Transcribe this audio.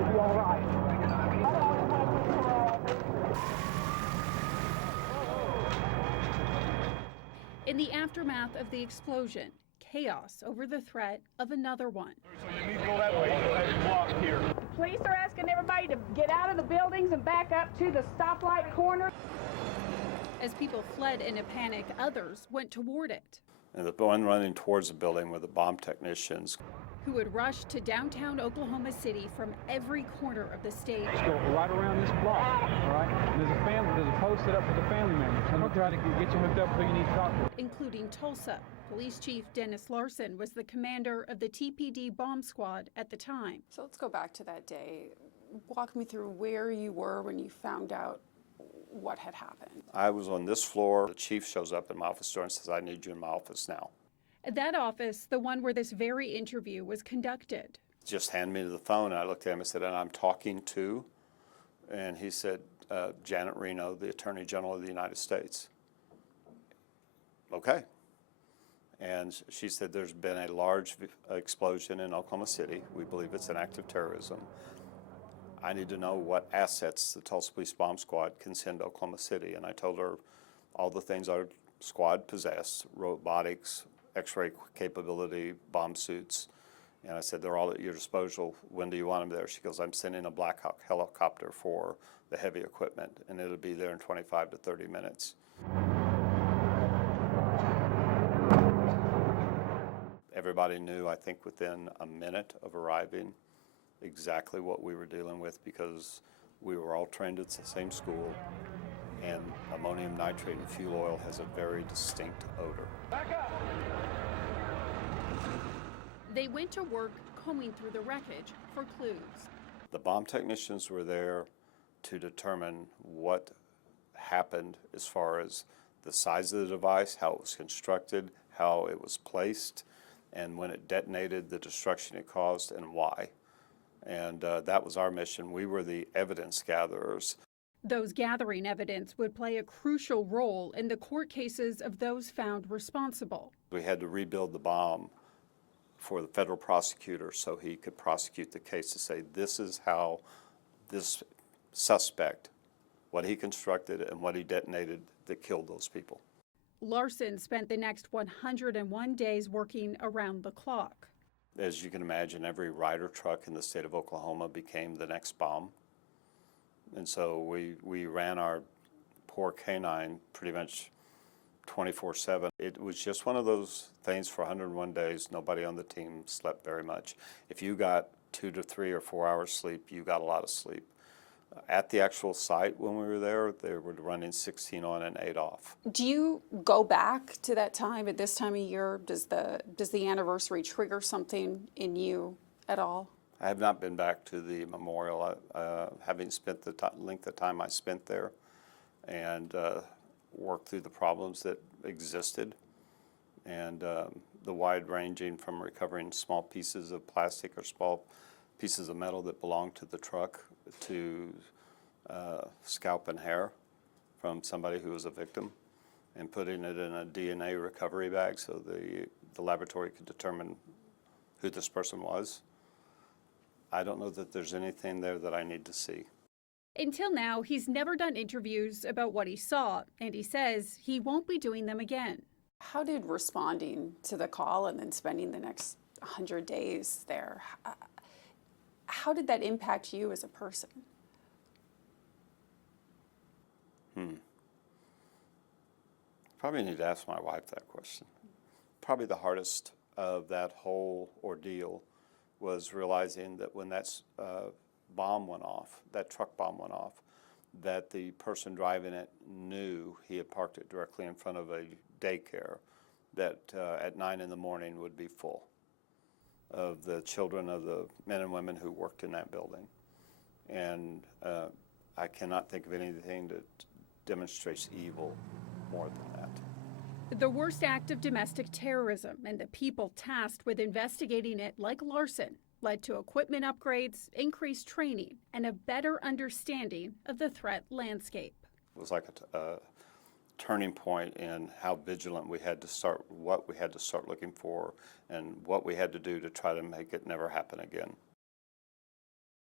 will be all right. In the aftermath of the explosion, chaos over the threat of another one. So you need to go that way. You'll have you blocked here. Police are asking everybody to get out of the buildings and back up to the stoplight corner. As people fled in a panic, others went toward it. And the one running towards the building were the bomb technicians, who would rush to downtown Oklahoma City from every corner of the state. Let's go right around this block, all right? And there's a post set up for the family members. I'm going to try to get you hooked up who you need to talk to. Including Tulsa. Police Chief Dennis Larsen was the commander of the TPD bomb squad at the time. So let's go back to that day. Walk me through where you were when you found out what had happened. I was on this floor. The chief shows up in my office door and says, "I need you in my office now." That office, the one where this very interview was conducted. Just hand me the phone, and I looked at him and said, "And I'm talking to," and he said, "Janet Reno, the Attorney General of the United States." Okay. And she said, "There's been a large explosion in Oklahoma City. We believe it's an act of terrorism. I need to know what assets the Tulsa Police Bomb Squad can send to Oklahoma City." And I told her all the things our squad possessed: robotics, X-ray capability, bomb suits. And I said, "They're all at your disposal. When do you want them there?" She goes, "I'm sending a Black Hawk helicopter for the heavy equipment, and it'll be there in 25 to 30 minutes. Everybody knew, I think, within a minute of arriving exactly what we were dealing with, because we were all trained at the same school, and ammonium nitrate and fuel oil has a very distinct odor. They went to work combing through the wreckage for clues. The bomb technicians were there to determine what happened as far as the size of the device, how it was constructed, how it was placed, and when it detonated, the destruction it caused, and why. And that was our mission. We were the evidence gatherers. Those gathering evidence would play a crucial role in the court cases of those found responsible. We had to rebuild the bomb for the federal prosecutor so he could prosecute the case to say, this is how this suspect, what he constructed and what he detonated that killed those people. Larsen spent the next 101 days working around the clock. As you can imagine, every Ryder truck in the state of Oklahoma became the next bomb. And so we ran our poor canine pretty much 24/7. It was just one of those things. For 101 days, nobody on the team slept very much. If you got 2 to 3 or 4 hours sleep, you got a lot of sleep. At the actual site when we were there, they were running 16 on and 8 off. Do you go back to that time at this time of year? Does the anniversary trigger something in you at all? I have not been back to the memorial, having spent the length of time I spent there, and worked through the problems that existed, and the wide ranging from recovering small pieces of plastic or small pieces of metal that belonged to the truck to scalp and hair from somebody who was a victim, and putting it in a DNA recovery bag so the laboratory could determine who this person was. I don't know that there's anything there that I need to see. Until now, he's never done interviews about what he saw, and he says he won't be doing them again. How did responding to the call and then spending the next 100 days there, how did that impact you as a person? Probably need to ask my wife that question. Probably the hardest of that whole ordeal was realizing that when that bomb went off, that truck bomb went off, that the person driving it knew he had parked it directly in front of a daycare that at 9 in the morning would be full of the children of the men and women who worked in that building. And I cannot think of anything that demonstrates evil more than that. The worst act of domestic terrorism and the people tasked with investigating it, like Larsen, led to equipment upgrades, increased training, and a better understanding of the threat landscape. It was like a turning point in how vigilant we had to start, what we had to start looking for, and what we had to do to try to make it never happen again.